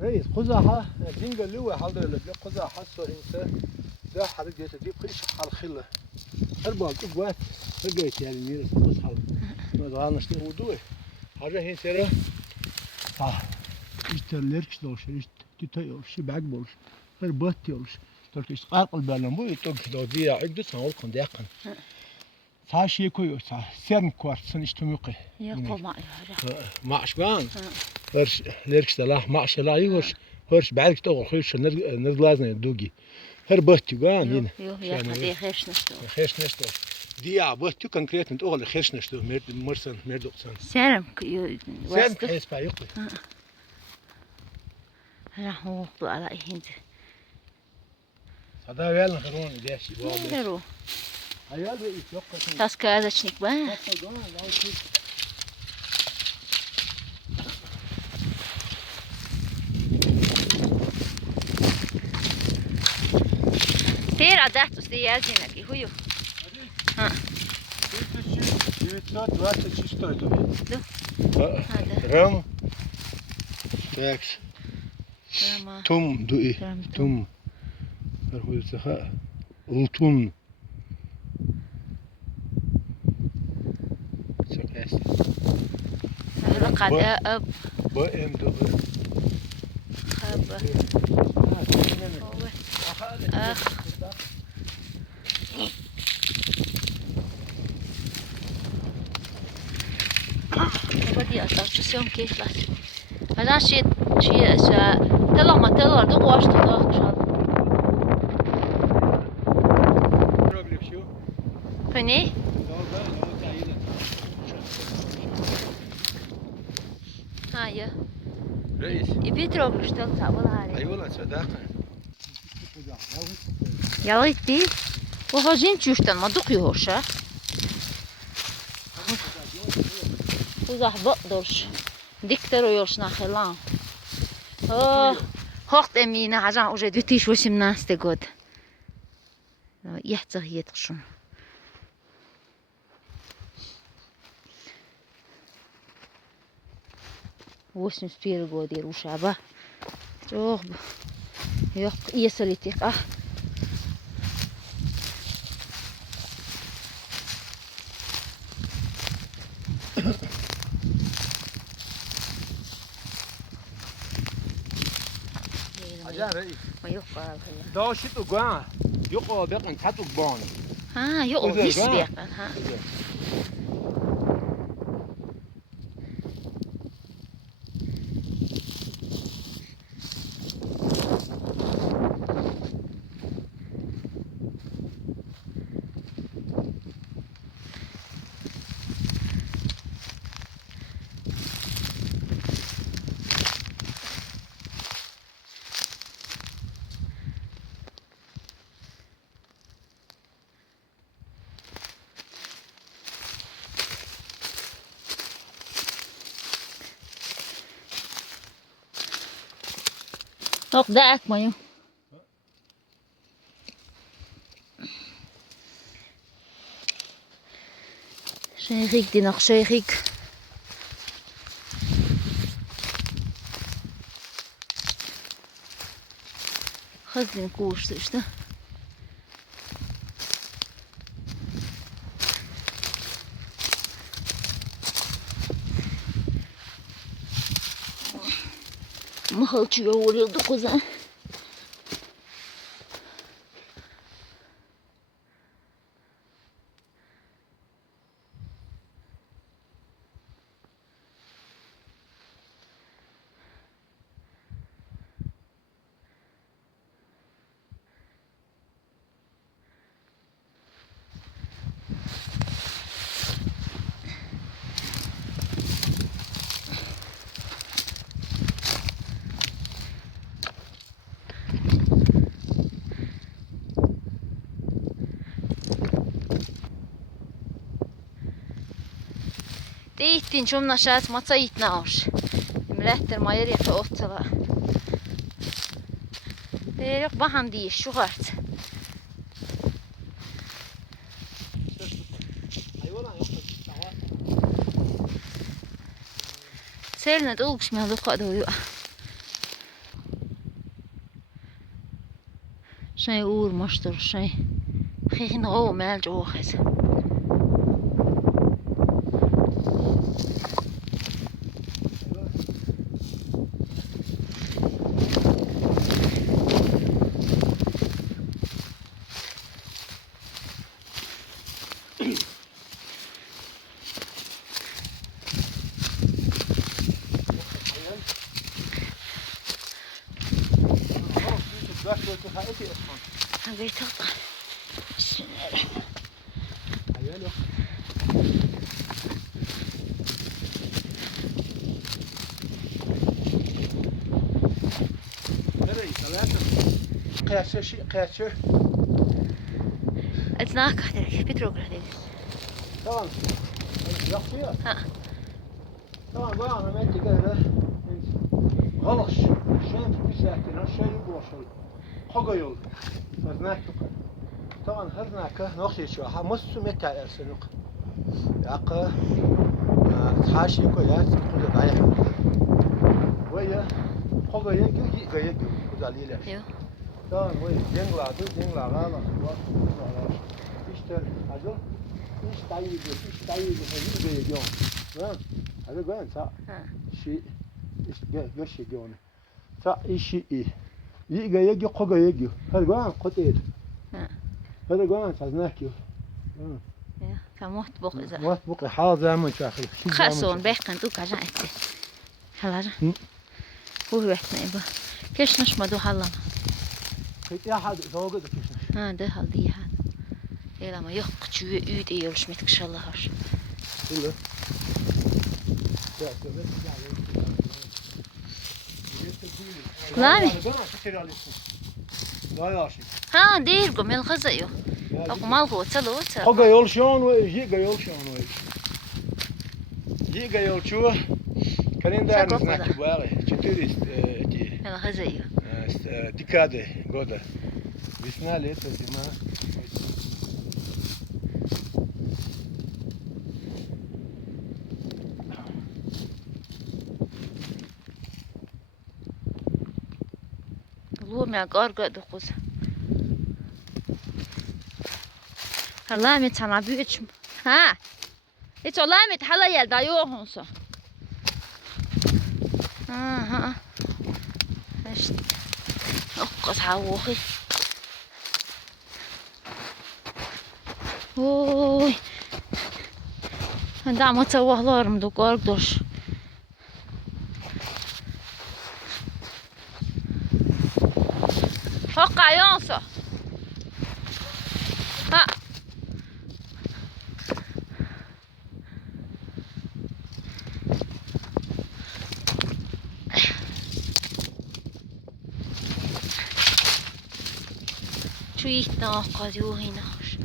رئيس قزحة دينجا لوا حاضر اللي بلا قزحة سوهنسا ده حرق جيت دي قيش حال خلة أربعة قوات رجعت يعني ميرس قزحة ما دعانا شنو ودوه حاجة هين سيرة İşte lerkişte oluşur, işte tütay oluşur, bag oluşur, her battı oluşur. Türk işte kalkıl belen bu, Türk de diye akdı sana olkun yakın. Sağ şey koyuyor, sağ sen kuarsın işte mükü. Yok olma ya. Maaş ben. Her lerkişte lah maaş la yiyor, her belki de olur, her nerglazne dugi. Her battı ben yine. Yok ya, hadi hiç nişte. Hiç nişte. Diye battı konkret oğlu hiç nişte, mersen merdoksan. Sen Hespa yok. راح وقتو على هند هذا وين خرون داشي نرو عيال يتوقع تاسكا هذا شنيك با تير عداتو سيازينك هيو ها 926 стоит. هذا رام تاكس رما توم دوئي توم هو السخاء التون سكاس رقد أب بام دو خاب أخ بدي أطلع كيف بس هذا شيء تلا ما تلا دوق واش تلا شاد فني هاي رئيس يبي تروح اشتغل تعبان هذه اي والله صداقه يا ريتي وهاجين تشوشتن ما دوق يهوشا وزح بقدرش ديكترو يوش ناخلان هاخت امينة عجان اوجد بيتيش وشي مناس تقود يحتغ يتقشون وشم سبير قودي روشابة جوغ يوق يسليتيق عجان رئيس ما يقال داشت وقع يقع بقن تحت وقبان ها يقع بيس بيقن ها Hop da akmayın. Şehrik dinak şehrik. Hazin kuştu işte. Mıhılçıya vuruyordu kuzen. Tiittiin jomna šāds maca itnauš. Mlähter ma eri för otsava. Det är ju bara han det short. Selnet ulks med lukka då ju. شاي اور مشتر شاي خيخين غو مال جوخز حبيت اطلع بسم الله قياسه اتناك بتروغرافي طبعا يخفيها ها طبعا بقى انا ميت كده غلط شين في ساعتين شيء بوصل حاجه يول فزناك طبعا هرناك نوخي شو ها مسو متى ارسنق ياقه تحاشي كويس كل ضايع ويا حاجه يجي كذا ليله ايوه طبعا وي دينغلا غالا اشتر هذا ايش تعيد هذه اليوم هذا قال صح شيء ايش يجون صح ايش يجي حاجه يجي هذا قال قتيل هذا قال فزناكيو فموت بق إذا موت بق حاضر من شاخل خاصون بيحكن دوك عجان أتي هلا هو بيحكن إبا كيش نش مدو حلم كيف يا حد زوجة كيش ده هل دي هذا إيه لما يق شو يود يولش متك شاء الله هرش إلا لا لا يا شيء ها ديركم الخزيو أكو مالكو تلو حاجة يولشون ويجي يولشون يجي يولشوا كرين دار نزناك باغي تشتري تي الخزيو ديكادة غودا بسنا ليه تزيما لو ما قارق دقوس هلا متنا بيتش ها إيش والله متحلا يلدا يوهونسو ها إيش أقص عوخي اوي هندا ما تسوهلارم دو قارق دوش حقا يونسو ها شو يتناقض يوهيناش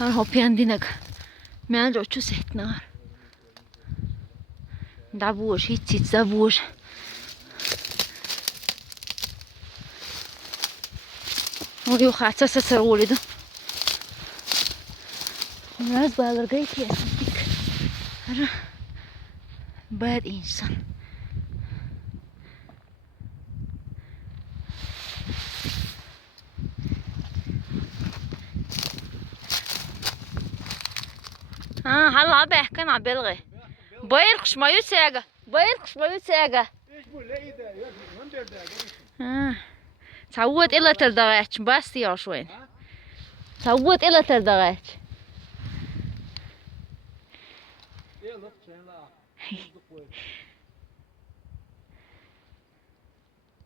هر هوبيان دينك من رو چو سهت نار دابوش هیچ دابوش ويو خاطر سسرولي ده راز بالرقيت يا صديق هرا باد إنسان هلا بيحكن على بلغي بايرقش ما يساقه ايش بقول لي ده يا من ده تعود إلا تردغاتش بس يا شوين تعود إلا تردغاتش يلا